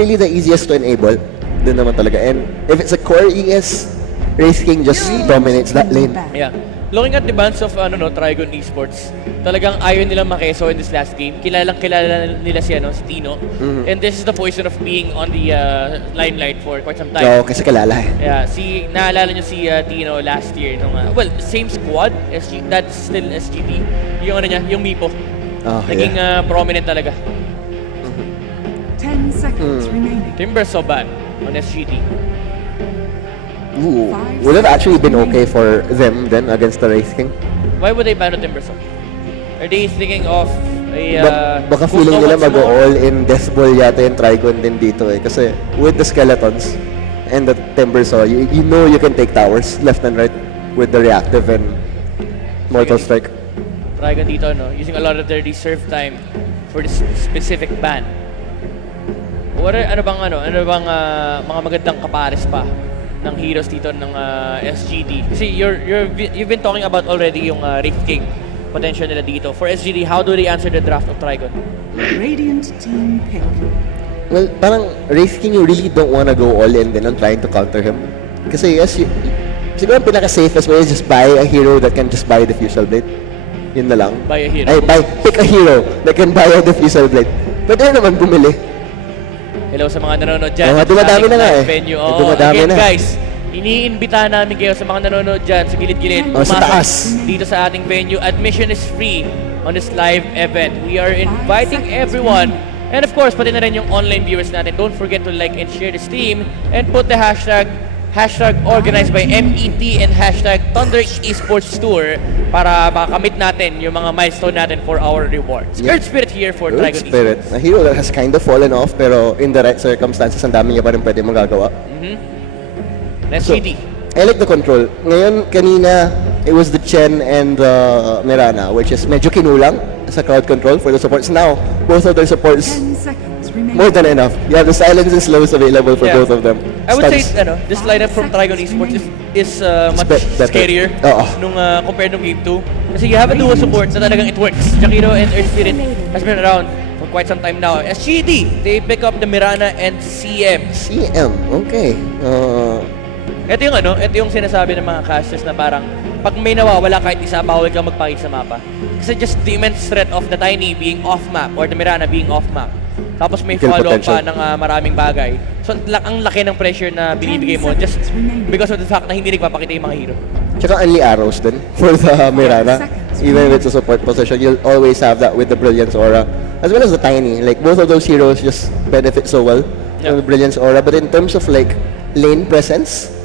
really the easiest to enable. Dun naman talaga. And if it's a core ES, Race King just dominates that lane. Yeah. Looking at the bands of TRIGON Esports, talagang ayaw nilang makeso in this last game. Kilala nila si Tino. And this is the poison of being on the limelight for quite some time. Oo, kasi kilala eh. Yeah, naalala nyo si Tino last year nung same squad, that's still SGT. Yung yung Mipo. Naging prominent talaga. 10 seconds remaining. Timber so bad on SGT. Ooh, would have actually been okay for them then against the Race King. Why would they ban on Timber so? Are they thinking of a baka feeling nila mag-all in Death Ball yata yung Trigon din dito eh. Kasi with the skeletons and the Timber Saw, you know you can take towers left and right with the reactive and Mortal Strike. Trigon dito, using a lot of their reserve time for this specific ban. Ano bang mga magandang kapares pa ng heroes dito ng SGD? Kasi you've been talking about already yung Rift King potential nila dito. For SGD, how do they answer the draft of Trigon? Radiant team pick. Well, parang Rift King, you really don't wanna go all in then on trying to counter him. Kasi siguro ang pinaka-safest way is just buy a hero that can just buy the Diffusal Blade. Yun na lang. Buy a hero. Pick a hero that can buy a Diffusal Blade. Pwede naman bumili. Hello sa mga nanonood dyan. Dumadami na nga eh. Venue. Dumadami Again na. guys, iniimbitahan namin kayo sa mga nanonood dyan sa gilid-gilid. Sa taas. Dito sa ating venue. Admission is free on this live event. We are inviting everyone. And of course, pati na rin yung online viewers natin. Don't forget to like and share the stream. And put the hashtag organized by MET and hashtag Thunder Esports Tour para makamit natin yung mga milestone natin for our rewards. Yeah. Earth Spirit here for Earth Trigon Spirit. Esports. A hero that has kind of fallen off pero in the right circumstances, ang dami niya pa rin pwede magagawa. SGD. I like the control. Ngayon, kanina, it was the Chen and the Mirana, which is medyo kinulang sa crowd control for the supports. Now, both of their supports, 10 seconds remaining. more than enough. You have the silence and slows available for both of them. I would say, Stuns. this lineup from Trigon Esports is much better. scarier Oo. nung compared nung Game 2. Kasi you have a dual support na talagang it works. Jakiro and Earth Spirit has been around for quite some time now. SGD, they pick up the Mirana and CM. CM, okay. Ito yung sinasabi ng mga casters na parang pag may nawawala kahit isa, bawal kang magpakita sa mapa. Kasi just the immense threat of the Tiny being off-map or the Mirana being off-map. Tapos may Kill follow potential. pa ng maraming bagay. So ang laki ng pressure na binibigay mo just because of the fact na hindi nagpapakita yung mga hero. Tsaka only arrows din for the Mirana. Even if it's a support position, you'll always have that with the Brilliance Aura. As well as the Tiny. Like, both of those heroes just benefit so well from the Brilliance Aura. But in terms of like lane presence,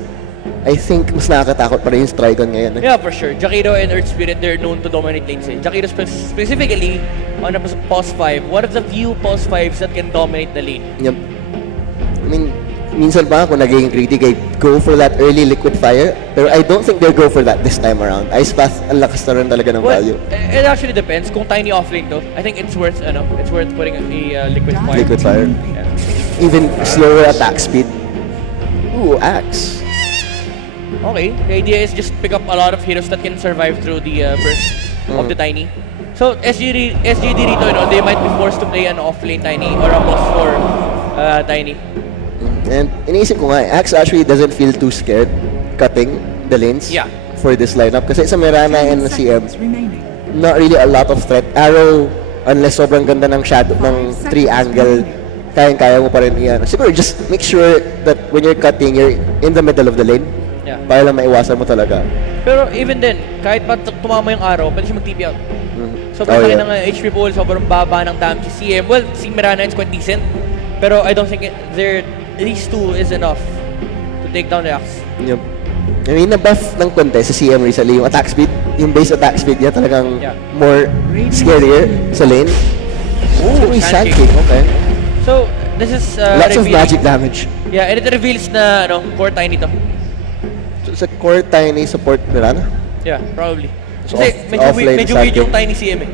I think mas nakakatakot pa rin yung Trigon ngayon. Yeah, for sure. Jakiro and Earth Spirit, they're known to dominate lanes. Jakiro specifically, on a pulse 5, one of the few pulse 5s that can dominate the lane. Yep. I mean, minsan ba kung naging critic ay go for that early liquid fire, pero I don't think they'll go for that this time around. Ice Path, ang lakas na rin talaga ng value. It actually depends kung Tiny offlane to. I think it's worth putting a liquid fire. Liquid fire. Yeah. Even slower attack speed. Ooh, Axe. Okay, the idea is just pick up a lot of heroes that can survive through the burst of the Tiny. So SGD rito, they might be forced to play an offlane Tiny or a boss for Tiny. And iniisip ko nga, Axe actually doesn't feel too scared cutting the lanes for this lineup. Kasi sa Mirana and CM, not really a lot of threat. Arrow, unless sobrang ganda ng shadow, ng 3-angle, kayang-kaya mo pa rin iyan. Siguro just make sure that when you're cutting, you're in the middle of the lane. Yeah. Para lang maiwasan mo talaga. Pero even then, kahit pa tumama yung arrow, pwede siya mag-TP out. Sobrang laki ng HP pool, sobrang baba ng damage si CM. Well, si Mirana is quite decent. Pero I don't think these two is enough to take down the Axe. Yep. I mean, na-buff ng konti sa CM recently, yung attack speed, yung base attack speed niya talagang more scarier sa lane. Ooh, Sand King, okay. So, this is lots of magic damage. Yeah, and it reveals na core Tiny to. Sa core Tiny support nila na? Yeah, probably. So Kasi medyo weird yung Tiny CM eh.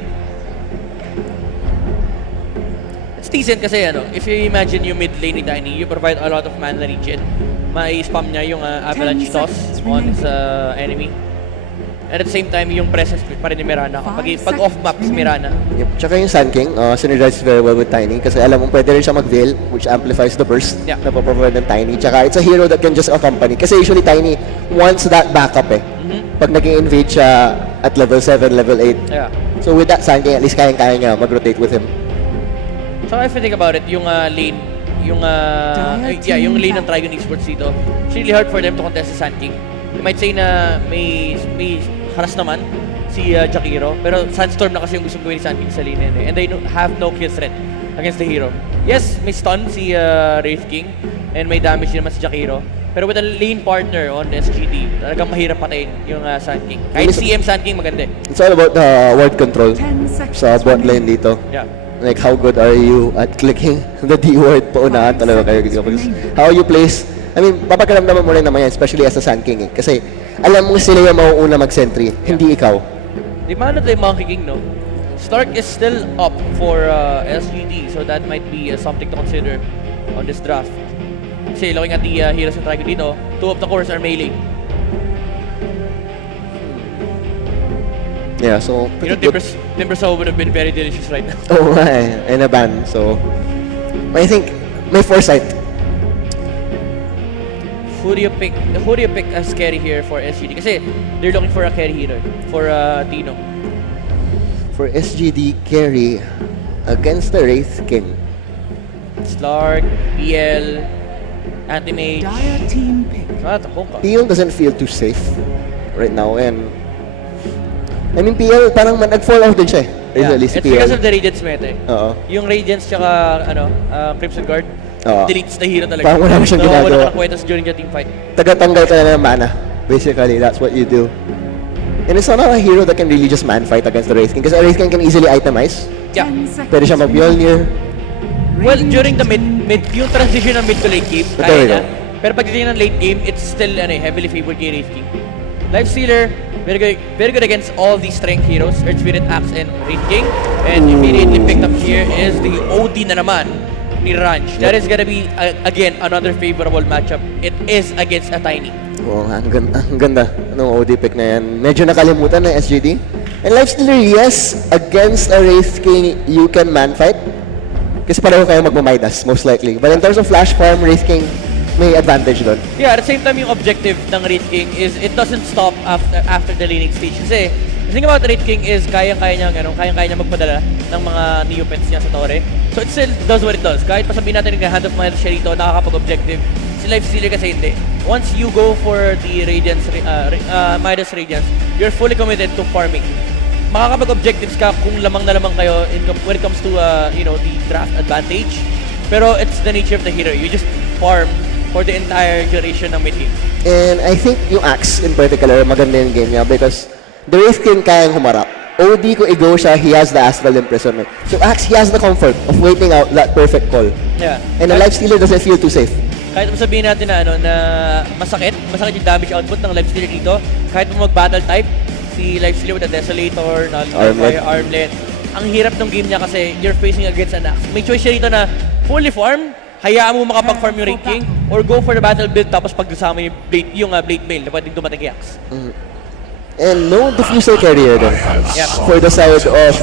It's decent kasi if you imagine yung mid lane ni Tiny, you provide a lot of mana regen. Mai-spam niya yung avalanche toss on his enemy. And at the same time, yung presence pa rin ni Mirana. Pag off-map si Mirana. Yep. Tsaka yung Sun King, synergizes very well with Tiny kasi alam mo pwede rin siya mag-veil which amplifies the burst na papaprovide ng Tiny. Tsaka it's a hero that can just accompany kasi usually Tiny wants that backup eh. Pag nag-invade siya at level 7, level 8. Yeah. So with that Sun King, at least kaya niya mag-rotate with him. So if you think about it, yung lane, yung lane ng Trigon Esports dito, it's really hard for them to contest the Sun King. You might say na may haras naman si Jakiro, pero Sandstorm na kasi yung gustong gawin ni Sun King sa lane and they have no kill threat against the hero. Yes, may stun si Wraith King and may damage din naman si Jakiro, pero with a lane partner on SGD, talagang mahirap patayin yung Sun King. Kahit CM Sun King maganda. It's all about the ward control sa bot lane dito. Yeah. Like how good are you at clicking the D word paunahan talaga kayo. How you place, I mean, papakiramdaman mo rin naman yan, especially as a Sun King eh. Kasi alam mo sila yung mauuna mag-sentry, hindi ikaw. Di ba na tayo Monkey King, no? Stark is still up for SGD, so that might be something to consider on this draft. Kasi looking at the heroes in Trigon dito, 2 of the cores are melee. Yeah, so You know, Timbersaw would have been very delicious right now. oh, in a ban. So I think may foresight. Who do you pick as carry here for SGD? Kasi they're looking for a carry hero for Tino. For SGD carry against the Wraith King. Slark, PL, Anti-Mage. Dire team pick. PL doesn't feel too safe right now and I mean PL parang nag-fall off din siya eh. Yeah. Si It's PL. because of the Radiance meta eh. Oo. Yung Radiance tsaka Crimson Guard, deletes the hero talaga. Parang wala na siyang ginagawa. Wala ka kwetas during the team fight. Tagatanggal ka na ng mana. Basically, that's what you do. And it's not a hero that can really just man fight against the Wraith King because the Wraith King can easily itemize. Yeah. Pwede siya mag-Mjolnir. Well, during the mid yung transition ng mid to late game, But kaya niya. Pero pagdating ng late game, it's still heavily favored kay Wraith King. Lifestealer, very good against all these strength heroes, Earth Spirit, Axe, and Wraith King. And immediately picked up here is the OD na naman ni Ranch. That is gonna be, again, another favorable matchup. It is against a Tiny. Oh, ang ganda. Anong OD pick na yan? Medyo nakalimutan na SGD. And Lifestealer, yes, against a Wraith King, you can man fight. Kasi pareho kayo magmamidas, most likely. But in terms of flash farm, Wraith King, may advantage doon. Yeah, at the same time, yung objective ng Wraith King is it doesn't stop after the laning stage. Kasi, the thing about Wraith King is kayang-kaya niya magpadala ng mga neopets niya sa torre. So it still does what it does. Kahit pasabihin natin yung hand of Miles siya rito, nakakapag-objective. Si Lifestealer kasi hindi. Once you go for the Radiance, Midas Radiance, you're fully committed to farming. Makakapag-objectives ka kung lamang na lamang kayo when it comes to the draft advantage. Pero it's the nature of the hero. You just farm for the entire duration ng mid game. And I think yung Axe in particular, maganda yung game niya because the Wraith King kayang humarap. OD ko i-go siya, he has the Astral Imprisonment. So Axe, he has the comfort of waiting out that perfect call. Yeah. And the Lifestealer doesn't feel too safe. Kahit sabihin natin na masakit yung damage output ng Lifestealer dito, kahit mo mag-battle type, si Lifestealer with a Desolator, Armlet, ang hirap ng game niya kasi you're facing against an Axe. May choice siya rito na fully farm, hayaan mo makapag-farm yung Wraith King, or go for the battle build tapos pagdasama yung Blade Mail na pwedeng dumating kay Axe. And no diffusal carrier din for the side of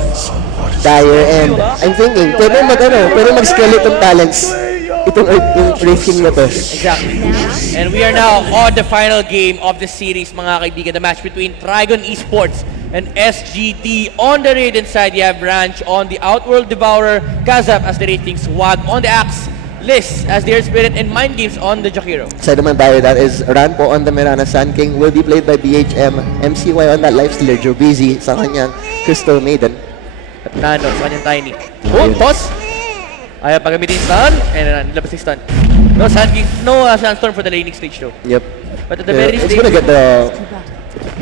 Dire. And I'm thinking, pwede mag-skeleton talents itong Wraith King na to. Exactly. And we are now on the final game of the series, mga kaibigan. The match between TRIGON Esports and SGD. On the Radiant side, you have Ranch on the Outworld Devourer, Kazap as the Wraith King, Swag on the Axe, Liz as the Earth Spirit, and Mind Games on the Jakiro. Side naman tayo, that is Ranpo on the Mirana. Sun King will be played by BHM. MCY on that Lifestealer. Joe Busy sa kanyang Crystal Maiden. At Nano sa kanyang Tiny. Oh, toss! Ayaw pagamitin stun, and labas yung stun. No Sandstorm for the laning stage though. Yep. But at the very It's stage, gonna get the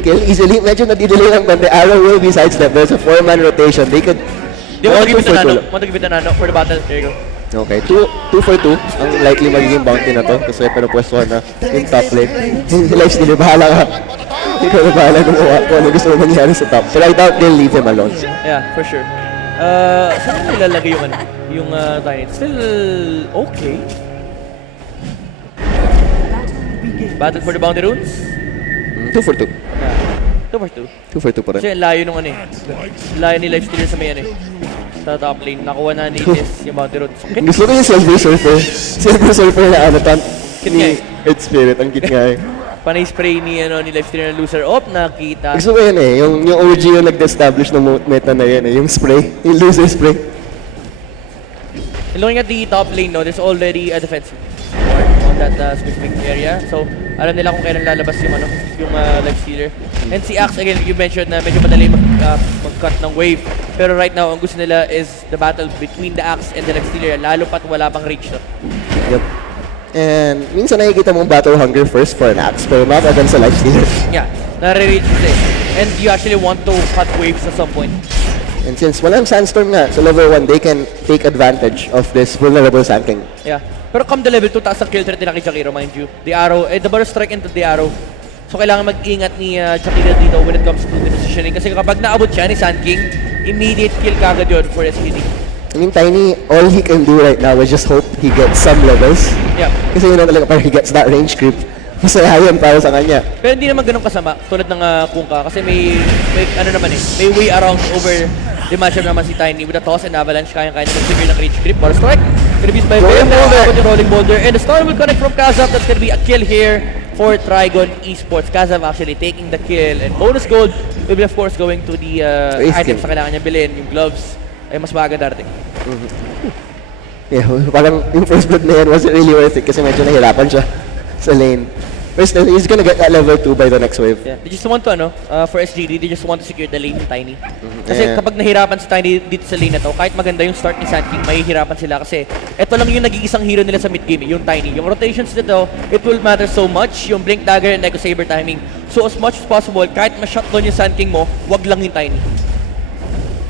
kill easily. Medyo nadidelay lang, but the arrow will be sidestep. There's a 4-man rotation. They could... Di mo mag-give it na Nano for the battle. There you go. Okay, 2 for 2 ang likely magiging bounty na to kasi pinapwestuhan na yung top lane. Lifestealer, bahala ka. Ikaw na bahala kung ano gusto mo mangyari sa top. But I doubt they'll leave him alone. Yeah, for sure. Saan mo nilalagay yung Tiny? Still okay. Battle for the bounty runes? 2 for 2. Yeah. 2 for 2. 2 for 2 pa rin. Kasi layo nung ano eh. Layo ni Lifestealer sa may ano eh. Sa top lane. Nakuha na ni Liz yung Bounty Road. Sakit. Gusto ko yung Silver Surfer. Silver Surfer na ano, Kit nga ni Earth Spirit. Ang cute nga eh. Panay spray ni Lifestealer na loser. Op, nakita. Gusto ko yun eh. Yung OG yung nag-establish ng meta na yun eh. Yung spray. Yung loser spray. Looking at the top lane, no, there's already a defensive on that specific area. So, alam nila kung kailan lalabas yung Lifestealer. And si Axe, again, you mentioned na medyo madali mag-cut ng wave. Pero right now, ang gusto nila is the battle between the Axe and the Lifestealer. Lalo pat wala pang reach to. Yep. And minsan nakikita mong battle hunger first for an Axe, pero not against a Lifestealer. Yeah, nare-reach it. And you actually want to cut waves at some point. And since walang Sandstorm nga sa level 1, they can take advantage of this vulnerable Sand King. Yeah. Pero come the level 2, taas ang kill threat nila kay Jakiro, mind you. The arrow, the burst strike into the arrow. So kailangan mag-ingat ni Jakiro dito when it comes to the positioning. Kasi kapag naabot siya ni Sand King, immediate kill kagad yun for SKD. I mean, Tiny, all he can do right now is just hope he gets some levels. Yeah. Kasi yun na talaga, parang he gets that range creep. Masaya yun para sa kanya. Pero hindi naman ganun kasama, tulad ng Kungka. Kasi may ano naman eh, may way around over the matchup naman si Tiny with a toss and avalanche. Kaya-kaya na mag-trigger ng range creep. Bar strike. Gonna be by Rolling boulder. Yung rolling boulder. And the storm will connect from Kazav. That's gonna be a kill here for TRIGON Esports. Kazav actually taking the kill. And bonus gold will be of course going to the items na kailangan niya bilhin. Yung gloves ay mas maaga darating. Yeah, parang yung first blood na yan wasn't really worth it kasi medyo nahirapan siya sa lane. But still, he's gonna get that level 2 by the next wave. Yeah. They just want to, for SGD, they just want to secure the lane ni Tiny. Kasi kapag nahirapan si Tiny dito sa lane na to, kahit maganda yung start ni Sand King, mahihirapan sila kasi ito lang yung nag-iisang hero nila sa mid-game, yung Tiny. Yung rotations nito, it will matter so much, yung Blink Dagger and Echo Saber timing. So as much as possible, kahit ma-shotgun yung Sand King mo, wag lang yung Tiny.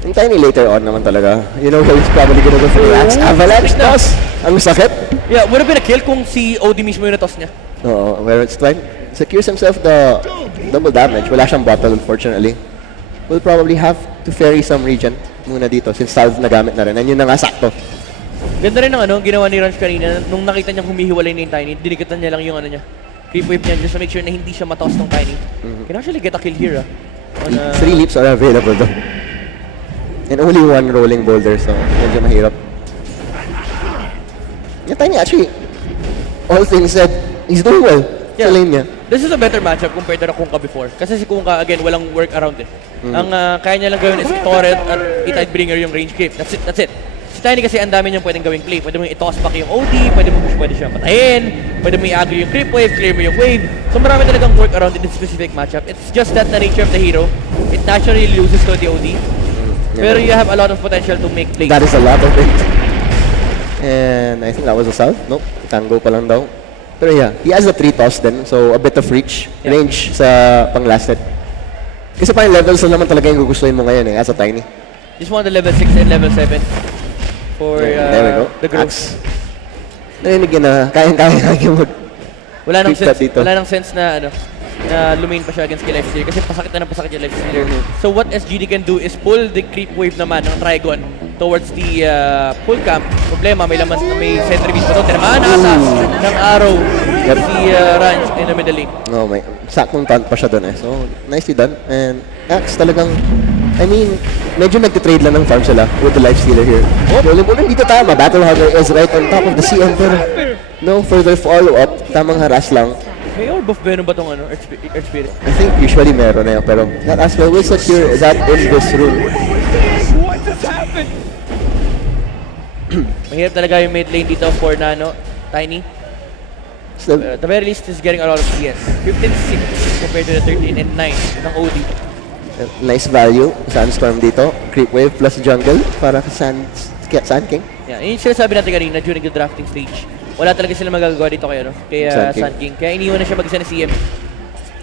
Yung Tiny later on naman talaga. You know, he's probably gonna go for the Axe. Avalanche toss! Ang sakit! Yeah, would have been a kill kung si OD mismo yung na-toss niya. Oo, where it's time. Secures himself the double damage. Wala siyang bottle, unfortunately. We'll probably have to ferry some regen muna dito since salve na gamit na rin. And yun na nga sakto. Ganda rin ng ginawa ni Ranch kanina. Nung nakita niyang humihiwalay na yung Tiny, dinikatan niya lang yung niya. Creep wave niya just to make sure na hindi siya matoss ng Tiny. Can actually get a kill here, on, 3 leaps are available though. And only 1 rolling boulder, so medyo mahirap. Yeah, Tiny actually, all things said, he's doing well sa lane niya. This is a better matchup compared to Kungka before. Kasi si Kungka, again, walang work around it. Ang kaya niya lang gawin is i-torrent at i-tidebringer yung range creep. That's it. Si Tiny kasi ang dami niyang pwedeng gawing play. Pwede mo i-toss back yung OD, pwede siya patayin, pwede mo i-aggro yung creep wave, clear mo yung wave. So marami talagang work around in this specific matchup. It's just that the nature of the hero, it naturally loses to the OD. Pero you have a lot of potential to make plays. That is a lot of it. And I think that was a salve. Nope, tango pa lang daw. Pero yeah, he has a 3 toss then, so a bit of reach, range sa pang-lasted. Kasi parang levels na naman talaga yung gugustuhin mo ngayon as a Tiny. Just want the level 6 and level 7 for there we go. The group. Axe. Narinig yun na kayang-kaya mag wala nang sense, dito. wala nang sense na na lumain pa siya against kay Lifestealer kasi pasakit na pasakit yung Lifestealer. So what SGD can do is pull the creep wave naman ng TRIGON towards the full camp. Problema, may sentry beast pa to. Tinamaan ata ng arrow si Ranch in the middle lane. No, may saktong taunt pa siya doon So, nicely done. And Axe talagang, I mean, medyo nagtitrade lang ng farm sila with the Lifestealer here. Rolling dito tama. Battle Hunter is right on top of the CM pero no further follow-up. Tamang harass lang. May orb of Venom ba itong Earth Spirit? I think usually meron na yun, pero that as well will secure that in this room. What just happened? Mahirap talaga yung mid lane dito for Tiny. Still, At the very least, is getting a lot of CS. 15-6 compared to the 13 and 9 ng OD. nice value. Sandstorm dito. Creep Wave plus Jungle para sa Sand King. Yeah, yun yung sinasabi natin kanina during the drafting stage. Wala talaga sila magagawa dito kay Sand King. Kaya iniwan na siya mag-isa ng CM.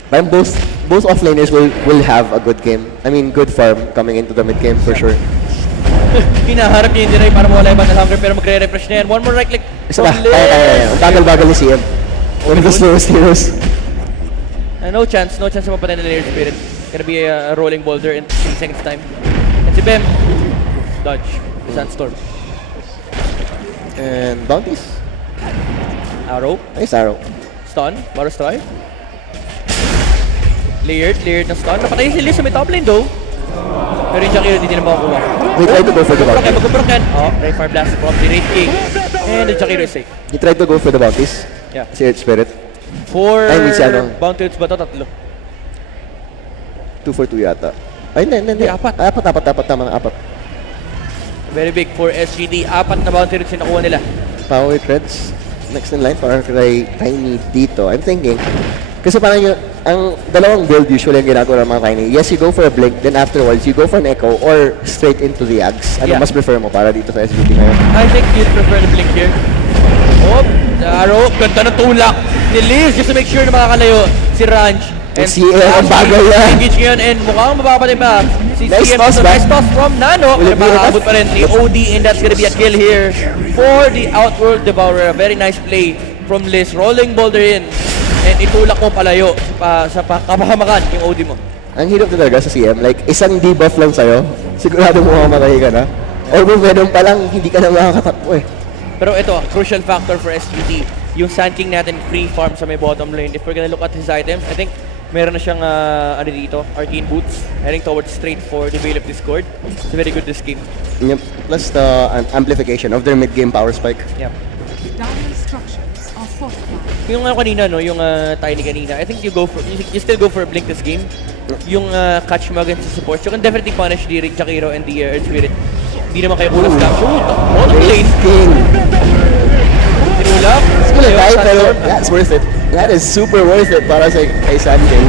Parang both offlaners will have a good game. I mean, good farm coming into the mid game for sure. Hinaharap niya yung Diray para mawala yung Battle Hunger pero magre-refresh na yan. One more right click. Isa pa, kaya. Ang bagal-bagal ni CM. One of the slowest heroes. No chance na mapatay na Layered Spirit. Gonna be a rolling boulder in 3 seconds time. And si Bem, dodge. Sandstorm. And bounties. Arrow. Nice arrow. Stun. Baro strike. Layered na stun. Napatay si Liz sa may top lane though. Pero yung Jakiro hindi na makukuha. He tried to go for the bounties. Mag-broken. Oh, Ray Fire Blast from the Wraith King. And the Jakiro is safe. He tried to go for the bounties. Yeah. Si Earth Spirit. 4 bounty hits ba ito? 3. 2 for 2 yata. Ay, hindi. Apat. Tama na, 4. Very big for SGD. 4 na bounty hits yung nakuha nila. Power Treads. Next in line para kay Tiny dito. I'm thinking, kasi parang yung, ang dalawang build usually ang ginagawa ng mga Tiny. Yes, you go for a blink, then afterwards, you go for an echo or straight into the Ags. Ano mas prefer mo para dito sa SGD ngayon? I think you'd prefer the blink here. Oh, the arrow. Ganda ng tulak ni Liz just to make sure na makakalayo si Ranch. And si ang bagay yan. Engage ngayon and mukhang mapapatay pa. Si Nice CM, toss ba? nice toss from Nano. Will it be enough? Makakabot pa rin ni OD and that's gonna be a kill here for the Outworld Devourer. A very nice play from Liz. Rolling boulder in and itulak mo palayo sa kapahamakan yung OD mo. Ang hirap talaga sa CM, like isang debuff lang sa'yo, sigurado mo mamamatay ka na. Or kung Venom pa lang, hindi ka na makakatakbo eh. Pero ito, crucial factor for SGD, yung Sand King natin free farm sa may bottom lane. If we're gonna look at his items, I think meron na siyang ano dito, Arcane Boots, heading towards straight for the Veil of Discord. It's very good this game. Yep. Plus the amplification of their mid-game power spike. Yeah. Dire structures are fortified. Yung kanina, no, yung Tiny kanina, I think you still go for a blink this game. Yung catch mo against the supports, you can definitely punish the Jakiro and the Earth Spirit. Hindi naman kayo kulang slam. Shoot! Bottom lane! King! Tinulak. It's gonna die, pero that's worth it. That is super worth it para sa kay Sand King.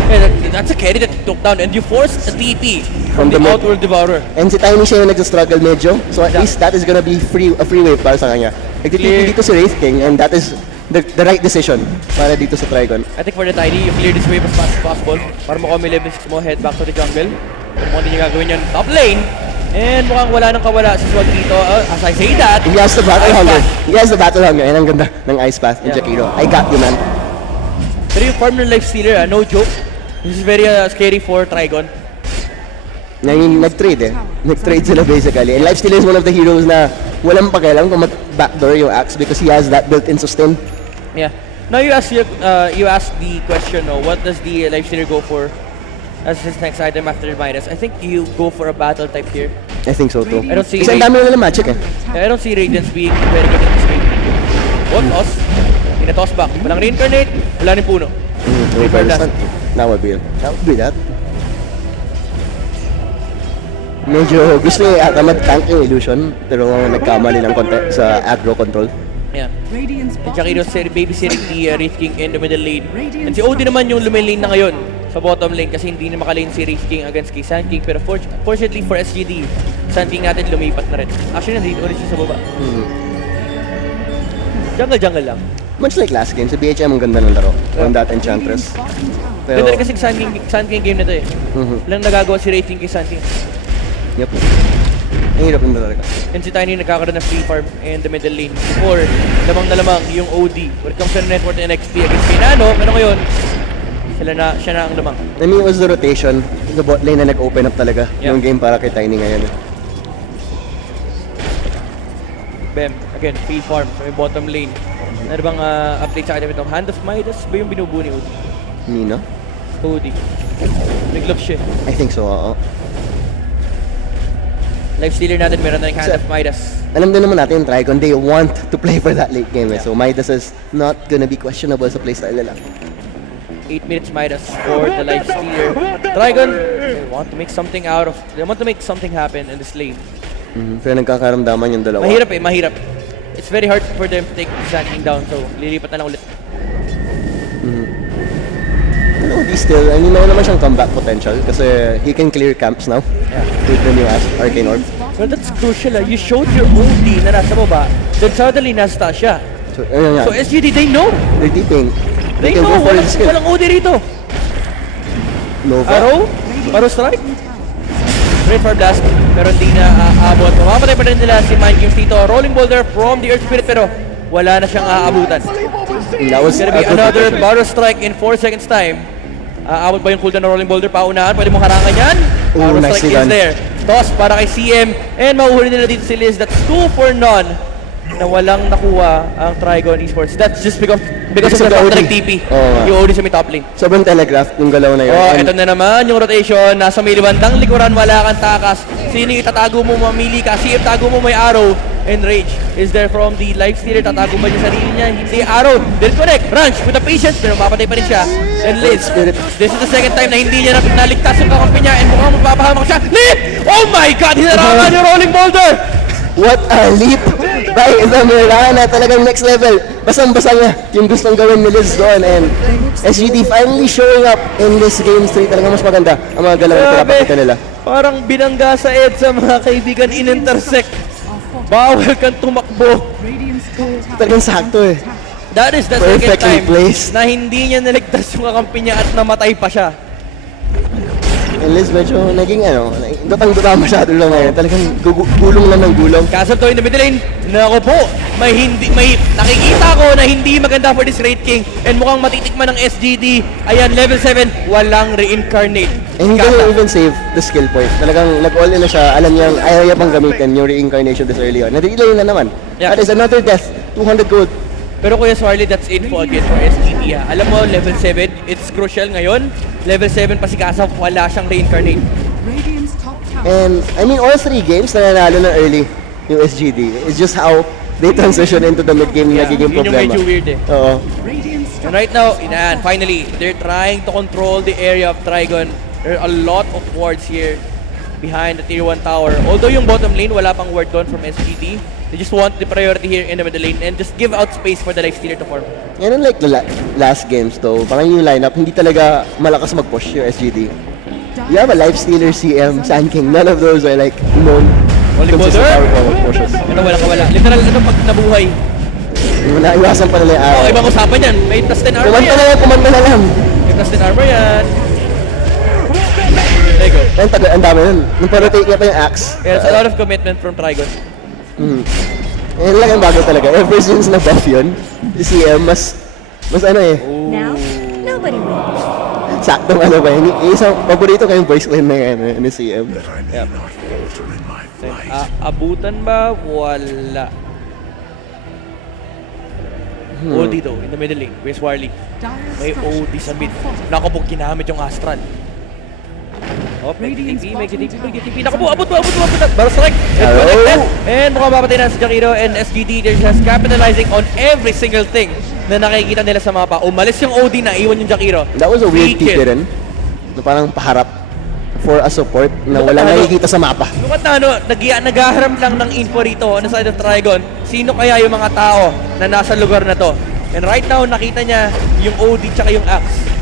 That's a carry that you took down and you forced a TP From from the the mid. Outworld Devourer. And si Tiny siya yung nag-struggle medyo. So at least that is gonna be a free wave para sa kanya. Nagtitipi dito si Wraith King and that is the right decision para dito sa Trigon. I think for the Tiny, you clear this wave as fast as possible para makuha may levels mo, head back to the jungle. Pero mukhang hindi niya gagawin yun. Top lane! And mukhang wala nang kawala si Swag dito. As I say that, He has the battle Ice hunger. Path. He has the battle hunger. Yan ang ganda ng Ice Path ni Yeah. Jakiro. I got you, man. Pero yung farm ng Lifestealer, no joke. This is very scary for Trigon. Nag-trade eh. Nag-trade sila basically. And Lifestealer is one of the heroes na walang pakialam kung mag-backdoor yung Axe because he has that built-in sustain. Yeah. Now you ask the question, no, what does the Lifestealer go for as his next item after Midas? I think you go for a battle type here. I think so too. I don't see Kasi ang dami nila magic eh. I don't see Radiance being very good in this game. What toss? Ina-toss back. Walang reincarnate, wala rin puno. Reaper Stun. That would be that. Medyo gusto niya ata mag-tank yung illusion pero nagkamali ng konti sa aggro control. Yeah. Radiant's And bottom Jakiro tower babysitting is the Wraith King in the middle lane. And si OD naman yung lumilane na ngayon sa bottom lane kasi hindi na makalane si Wraith King against kay Sand King. Pero fortunately for SGD, Sand King natin lumipat na rin. Actually, nandito ulit siya sa baba. Jungle lang. Much like last game, sa BHM ang ganda ng laro. On that Enchantress. bottom tower. Pero, Ganda rin kasi Sand King game na to eh. Walang nagagawa si Wraith King kay Sand King. yep. Ang hirap ng talaga. And si Tiny nagkakaroon ng free farm in the middle lane. Before, lamang na lamang yung OD. When it comes to the network and XP against kay Nano, pero ngayon, siya na ang lamang. I mean, it was the rotation. The bot lane na nag-open up talaga. Yeah. Yung game para kay Tiny ngayon. Bem, again, free farm sa may bottom lane. Ano bang update sa item ito? Hand of Midas ba yung binubuo ni OD? Nino? OD. Nag-glove siya. I think so, oo. Lifestealer natin meron na yung Hand of Midas. Alam din naman natin, Trigon, they want to play for that late game. So Midas is not gonna be questionable sa playstyle nila. 8 minutes Midas for the Lifestealer. Trigon, they want to make something happen in this lane. Pero nagkakaramdaman yung dalawa. Mahirap. It's very hard for them to take the Sand King down, so lilipat na lang ulit. Ano, di still, I mean, meron naman siyang comeback potential kasi he can clear camps now with the new Arcane Orb. Well, that's crucial. You showed your OD na nasa baba, then suddenly nasa taas siya. So, ayun nga. So SGD, they know. They're deeping. They can know. go for his skill. Walang OD rito. Nova. Arrow strike. Great for blast, pero hindi na aabot. Mamamatay pa rin nila si Mind Games dito. Rolling boulder from the Earth Spirit, pero wala na siyang aabutan. That was Gonna be another Barrow strike in 4 seconds time. Aabot ba yung cooldown ng Rolling Boulder? Paunahan, pwede mong harangan yan. Barrow strike nicely is done. there. Toss para kay CM. And mahuhuli nila dito si Liz. That's 2 for none. na walang nakuha ang TRIGON Esports. That's just because of the fact na nag-TP. Yung OD sa may top lane. Sobrang telegraph yung galaw na yun. Ito na naman yung rotation. Nasa may bandang likuran, wala kang takas. Sino itatago mo, mamili ka. CF tago mo, may arrow. And Rage is there from the life stealer. Tatago ba yung sarili niya? Hindi. Arrow. Then connect. Ranch with the patience. Pero mapatay pa rin siya. And Liz. This is the second time na hindi niya naligtas yung kakampi niya. And mukhang magpapahamak siya. Leap! Oh my God! Hinarapan yung rolling boulder! What a leap by the Mirana. Talagang next level. Basang-basa niya yung gustong gawin ni Liz doon. And SGD finally showing up in this game 3. Talagang mas maganda ang mga galaw na pinapakita nila. Parang binangga sa EDSA mga kaibigan, in-intersect. Bawal kang tumakbo. Talagang sakto eh. That is the second time placed. na hindi niya naligtas yung kakampi niya at namatay pa siya. And Liz medyo naging dutang-duta masyado lang ngayon. Talagang gulong lang ng gulong. Castle to in the middle lane. Naku po, may nakikita ko na hindi maganda for this Wraith King. And mukhang matitikman ng SGD. Ayan, level 7, walang reincarnate. And he didn't even save the skill point. Talagang nag-all in na siya. Alam niyang ayaw niya pang gamitin yung reincarnation this early on. Nadelay na naman. Yeah. That is another death. 200 gold. Pero Kuya Swarly, that's info again for SGD ha. Alam mo, level 7, it's crucial ngayon. Level 7 pa si Kasa, wala siyang reincarnate. And I mean, all 3 games na nanalo na early yung SGD. It's just how they transition into the mid-game na nagiging problema. Yun yung medyo weird eh. Oo. And right now, finally, they're trying to control the area of TRIGON. There are a lot of wards here behind the tier 1 tower. Although yung bottom lane, wala pang ward doon from SGD. They just want the priority here in the middle lane and just give out space for the life stealer to form. Yan like the last games though, parang yung lineup, hindi talaga malakas mag-push yung SGD. You have a life stealer, CM, Sand King, none of those are like known consistent power forward pushes. Ito walang kawala. Literal, ito pag nabuhay. Naiwasan pa nila yung araw. Ibang usapan yan. May plus 10 armor Kumanta na yan, kumanta na lang. May plus 10 armor yan. There you go. Ang dami nun. Nung pa-rotate niya pa yung axe. There's a lot of commitment from TRIGON. Yan lang ang bago talaga. Ever since na-buff yun, si CM, mas ano eh. Now, nobody wins. Saktong ano ba yun. Isang paborito kayong voice line na yan ni CM. Yep. Abutan ba? Wala. OD though, in the middle lane. Where's Warley? May OD sa mid. Naku po, ginamit yung Astral. Oh, may TP. Naku po, abot. Baro strike. And mukhang mapatay na si Jakiro and SGD. They're just capitalizing on every single thing na nakikita nila sa mapa. Umalis yung OD na, iwan yung Jakiro. That was a weird TP rin. Na parang paharap for a support na wala nakikita sa mapa. Lukat na naghaharap lang ng info rito on the side of TRIGON. Sino kaya yung mga tao na nasa lugar na to? And right now, nakita niya yung OD tsaka yung Axe.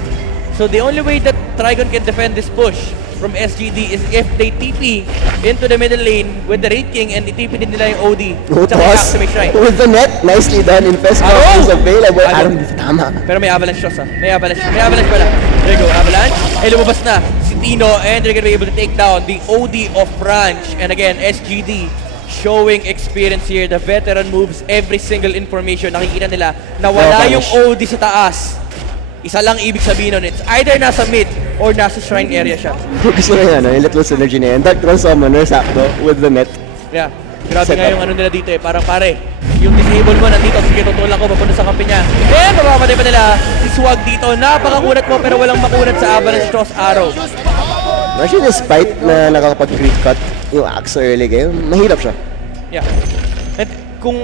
So the only way that TRIGON can defend this push from SGD is if they TP into the middle lane with the Wraith King and TP din nila yung OD. Tsaka yung Axe to make shrine. With the net, nicely done. Infest is available. Arrow, hindi tama. Pero may avalanche shots ha. May avalanche pala. There you go, avalanche. Lumabas na si Tino and they're gonna be able to take down the OD of Ranch. And again, SGD showing experience here. The veteran moves every single information. Nakikita nila na wala yung OD sa taas. Isa lang ibig sabihin nun, it's either nasa mid or nasa shrine area siya. Gusto na yung little synergy na yan. Dark Troll Summoner, sakto, with the net. Yeah, grabe nga yung ano nila dito eh. Parang pare, yung disable mo nandito, sige tutulak ko, papunta sa kampi niya. Eh, mapamatay pa nila si Swag dito. Napakakunat mo pero walang makunat sa Avalanche Cross Arrow. Actually, despite na nakakapag-crit cut yung Axe early game, mahirap siya. Yeah. At kung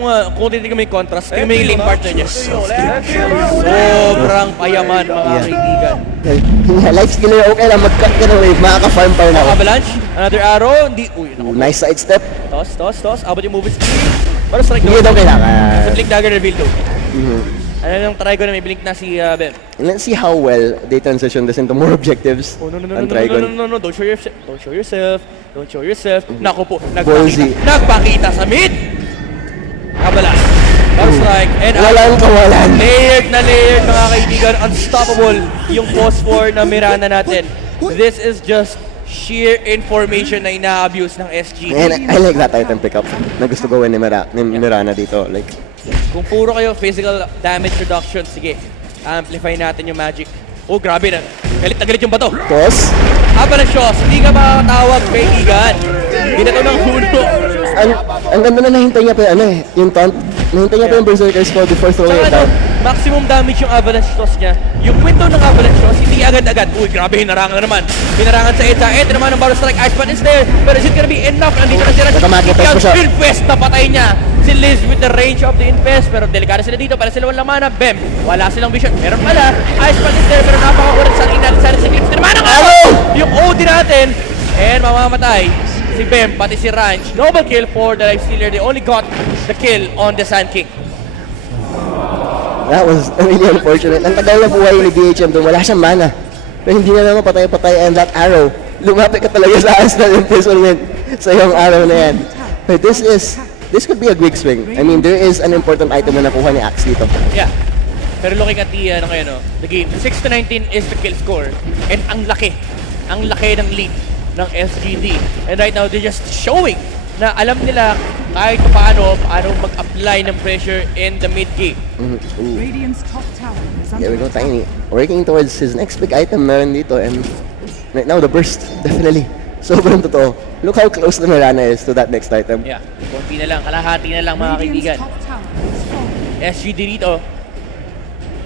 titignan mo yung contrast, tingnan mo yung lane partner niya. Sobrang payaman mga kaibigan. Life skiller, okay lang, mag-cut ka na wave, makaka-farm pa rin ako. Avalanche, another arrow, hindi, nice sidestep. Toss, abot yung movie speed. Para strike Hindi daw kailangan. Sa blink dagger reveal though. Ano yung TRIGON na may blink na si Ben? Let's see how well they transition this into more objectives No, on TRIGON. no, don't show yourself. Naku po, nagpakita sa mid! Avalanche. Para strike. And Walang kawalan. Layered mga kaibigan. Unstoppable yung post 4 na Mirana natin. This is just sheer information na ina-abuse ng SG. And I like that item pickup na gusto gawin ni Mirana dito. Like, kung puro kayo physical damage reduction, sige, amplify natin yung magic. Oh, grabe na. Galit na galit yung bato. toss. Avalanche shots, hindi ka makakatawag, kaibigan. Binato ng puno. ang ganda na nahintay niya pa yung yung taunt. Nahintay niya pa yung Berserker's Call before throwing it down. Maximum damage yung avalanche toss niya. Yung window ng avalanche toss, hindi agad-agad. Uy, grabe, hinarangan na naman. Hinarangan sa Eta. Eta naman ang Barrow Strike. Iceman is there. But is it gonna be enough? Nandito na sila. Nakamakitay po siya. Infest na patay niya. Si Liz with the range of the Infest. Pero delikado sila dito. Para sila walang mana. Bem, wala silang vision. Meron pala. Iceman is there. Pero napakakulit sa inalis sa clips. Naman ang yung OD natin. And mamamatay. Si Bem, pati si Ranch. Noble kill for the Lifestealer. They only got the kill on the Sand King. That was really unfortunate. Ang tagal na buhay ni BHM doon. Wala siyang mana. Pero hindi na naman patay-patay. And that arrow, lumapit ka talaga sa Astral Imprisonment sa iyong arrow na yan. But this could be a quick swing. I mean, there is an important item na nakuha ni Axe dito. Yeah. Pero looking at the game, 6-19 is the kill score. And ang laki ng lead ng SGD. And right now, they're just showing na alam nila kahit paano mag-apply ng pressure in the mid game. Radiant's top tower is under There we go, Tiny. Working towards his next big item meron dito. And right now, the burst, definitely. Sobrang totoo. Look how close the Mirana is to that next item. Yeah. Konti na lang, kalahati na lang mga kaibigan. Radiant's top tower is falling. SGD dito,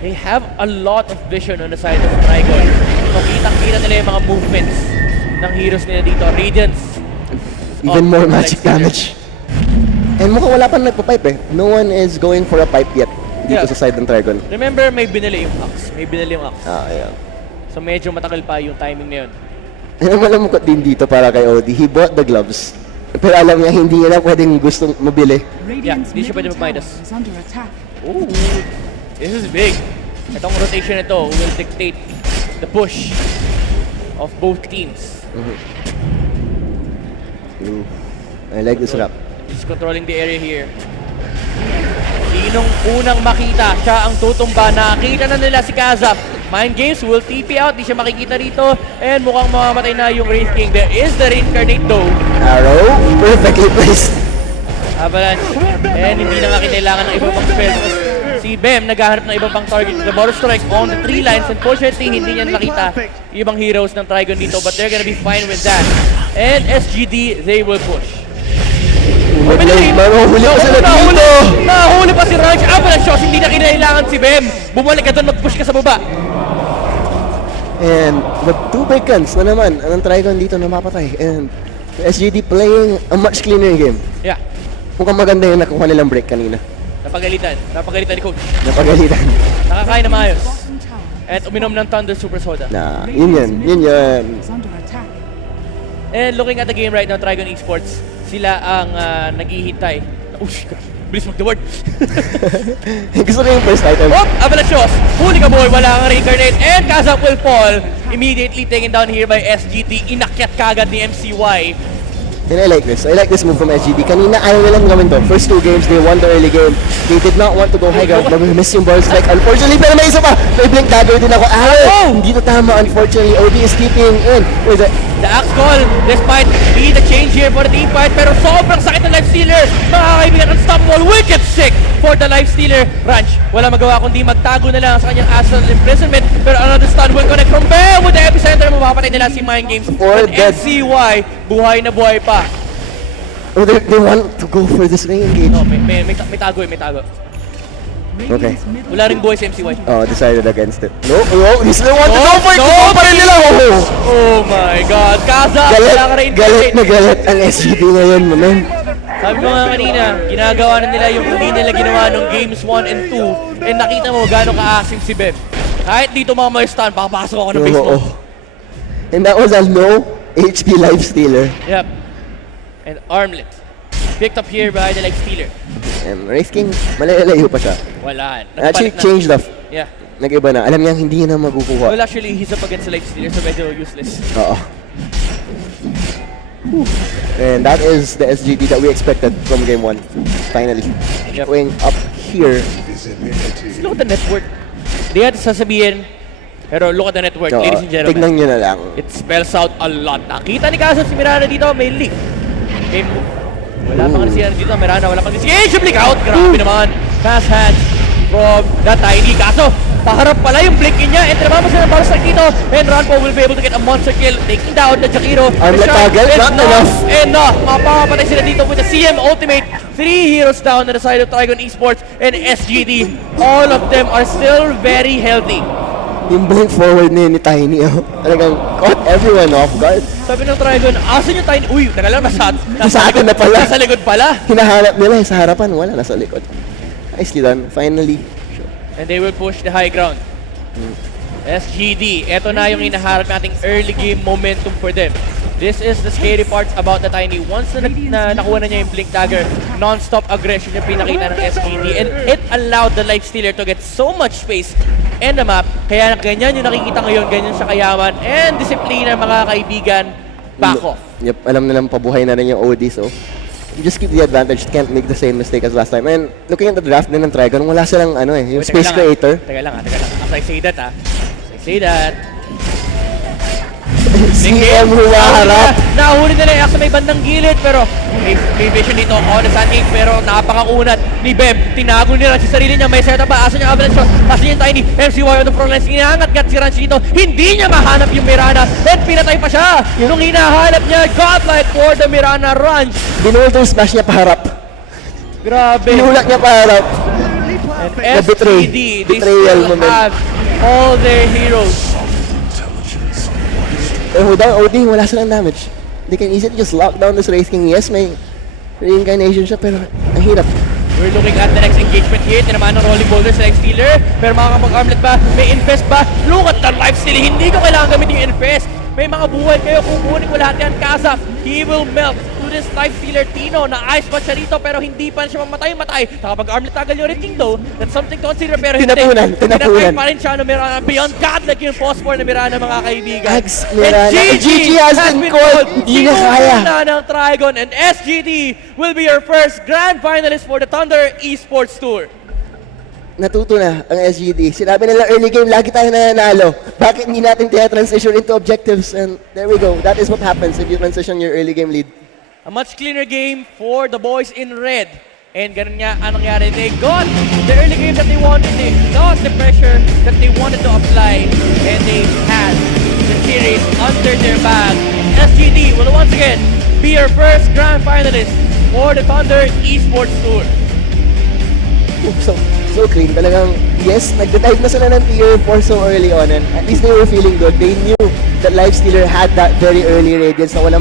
they have a lot of vision on the side of TRIGON. So kitang-kita nila yung mga movements ng heroes nila dito. Radiance. Even more magic damage. And mukhang wala pang nagpa-pipe eh. No one is going for a pipe yet dito sa side ng TRIGON. Remember, may binili yung Axe. Yeah. So medyo matagal pa yung timing na yun. Ang malamukot din dito para kay OD. He bought the gloves. Pero alam niya, hindi niya na pwedeng gustong mabili. Radiant's hindi siya pwede middle tower mag-minus. is under attack. Ooh, this is big. Itong rotation ito will dictate the push of both teams. Ooh, I like this wrap. He's controlling the area here. Sinong unang makita, siya ang tutumba. Nakita na nila si Kazap. Mind Games will TP out, di siya makikita rito. And mukhang mamamatay na yung Wraith King. There is the Reincarnate though. Arrow, perfectly placed. Avalanche. And hindi na nga kinailangan ng iba pang spells. Si Bem naghahanap ng iba pang target. The Barrow Strike on the 3 lines. Unfortunately, hindi niya nakita yung ibang heroes ng TRIGON dito. But they're gonna be fine with that. And SGD, they will push. Mahuli pa sila dito! Nahuli pa si Ranch. Avalanche shots, hindi na kinailangan si Bem. Bumalik ka doon, mag-push ka sa baba. And the 2 beacons na naman ang TRIGON dito na mapatay. And SGD playing a much cleaner game. Yeah. Mukhang maganda yung nakuha nilang break kanina. Napagalitan ni coach. Napagalitan. Nakakain na maayos. Bottom tower At uminom ng Thunder Super Soda. Na, yun yan. is under attack. And looking at the game right now, TRIGON Esports, sila ang naghihintay. Bilis mag-the-word. Gusto ko yung first item. Oh, Avalanche shots. Huli ka boy, wala kang reincarnate. And Kazap will fall. Immediately taken down here by SGD. Inakyat kagad ni MCY. And I like this. I like this move from SGD. Kanina ayaw nilang gawin to. First 2 games, they won the early game. They did not want to go high ground. Miss yung balls like, unfortunately, pero may isa pa. May blink dagger din ako. Hindi to tama, unfortunately. OD is keeping in. With the Axe call, despite be the change here for the team fight, pero sobrang sakit ng Lifestealer. Mga kaibigan, unstoppable, wicked sick for the Lifestealer. Ranch, wala magawa kundi magtago na lang sa kanyang Astral Imprisonment. Pero another stun will connect from Bell with the epicenter. Mapapatay nila si Mind Games. But MCY, buhay na buhay pa. Oh, they want to go for this ring engage. No, may tago. Okay. Wala rin buhay si MCY. Oh, decided against it. No, he still want to go for it. Go pa rin nila. Oh my God. Kaza, wala ka rin. Galit ang SGD ngayon, man. Sabi ko nga kanina, ginagawa na nila yung hindi nila ginawa nung games 1 and 2. And nakita mo gano'ng kaasim si Beb. Kahit dito mga may stun, papasok ako ng base mo. And that was a low HP Lifestealer. Yep. And Armlet. Picked up here by the Lifestealer. And Wraith King, malalayo pa siya. Wala. Actually, changed off. Yeah. Nag-iba na. Alam niya, hindi niya na makukuha. Well, actually, he's up against the Lifestealer, so medyo useless. Oo. And that is the SGD that we expected from game 1. Finally. Yep. Going up here. Look at the network. They had sasabihin, pero look at the network, ladies and gentlemen. Tignan nyo na lang. It spells out a lot. Nakita ni Kazap si Mirana dito, may leak. Game move. Wala pang resiyan dito, Mirana, wala pang disengage, blink out. Grabe naman. Fast hands from the Tiny. Kaso, paharap pala yung blinking niya and tinamaan sila ng Barstock dito and Ranpo will be able to get a monster kill taking down the Jakiro. Armlet toggle, not enough. Enough! Mapapatay sila dito with the CM ultimate. 3 heroes down on the side of TRIGON Esports and SGD. All of them are still very healthy. Yung blink forward na yun ni Tiny, oh. Talagang caught everyone off guard. Sabi ng TRIGON, asan yung Tiny? Uy, taga lang, Nasa atin na pala. Nasa likod pala. Hinahanap nila sa harapan, wala, nasa likod. Nicely done, finally. And they will push the high ground. SGD, eto na yung hinaharap nating early game momentum for them. This is the scary part about the Tiny. Once na nakuha na niya yung Blink Dagger, non-stop aggression yung pinakita ng SGD and it allowed the Lifestealer to get so much space and the map. Kaya ganyan yung nakikita ngayon, ganyan siya kayaman and disiplina mga kaibigan, back off. Yep, alam nilang pabuhay na rin yung OD, so you just keep the advantage, can't make the same mistake as last time. And looking at the draft din ng TRIGON, wala silang ano eh, yung space creator. Teka lang. As I say that CM humaharap. Nahuli nila yung sa may bandang gilid pero may vision dito on the sanding pero napakaunat ni Bem. Tinago nila sa sarili niya. May setup pa. Asa niya avalanche shot. Asa niya yung Tiny. MCY on the front lines. Inaangat-gat si Ranch dito. Hindi niya mahanap yung Mirana. And pinatay pa siya. Yung hinahanap niya. Godlike for the Mirana Ranch. Binulter smash niya paharap. Grabe. Binulak niya paharap. And SGD, they still have all their heroes. Without OD, wala silang damage. They can easily just lock down this Wraith King. Yes, may reincarnation siya, pero ang hirap. We're looking at the next engagement here. Tinamaan ng Rolling Boulder sa Lifestealer. Pero makakapag-armlet ba? May infest ba? Look at the Lifestealer. Hindi ko kailangan gamitin yung infest. May mga buhay kayo. Kukunin ko lahat yan. Kasa, he will melt to this Lifestealer Tino. Na-ice pa siya rito pero hindi pa siya mamatay. Nakapag-armlet tagal yung King though. That's something to consider pero hindi. Tinapunan. Tinatay pa rin siya ng Mirana. Beyond God like yung phosphor na Mirana mga kaibigan. Ags, Mirana. And GG has been called. Hindi na kaya. Na ng TRIGON and SGD will be your first grand finalist for the Thunder Esports Tour. Natuto na ang SGD. Sinabi nila early game, lagi tayo nananalo. Bakit hindi natin transition into objectives? And there we go. That is what happens if you transition your early game lead. A much cleaner game for the boys in red. And ganun nga ang nangyari. They got the early game that they wanted. They got the pressure that they wanted to apply. And they had the series under their bag. SGD will once again be your first grand finalist for the Thunder Esports Tour. So clean. Talagang, yes, nag-dive na sila ng tier 4 so early on and at least they were feeling good. They knew that Lifestealer had that very early radiance na walang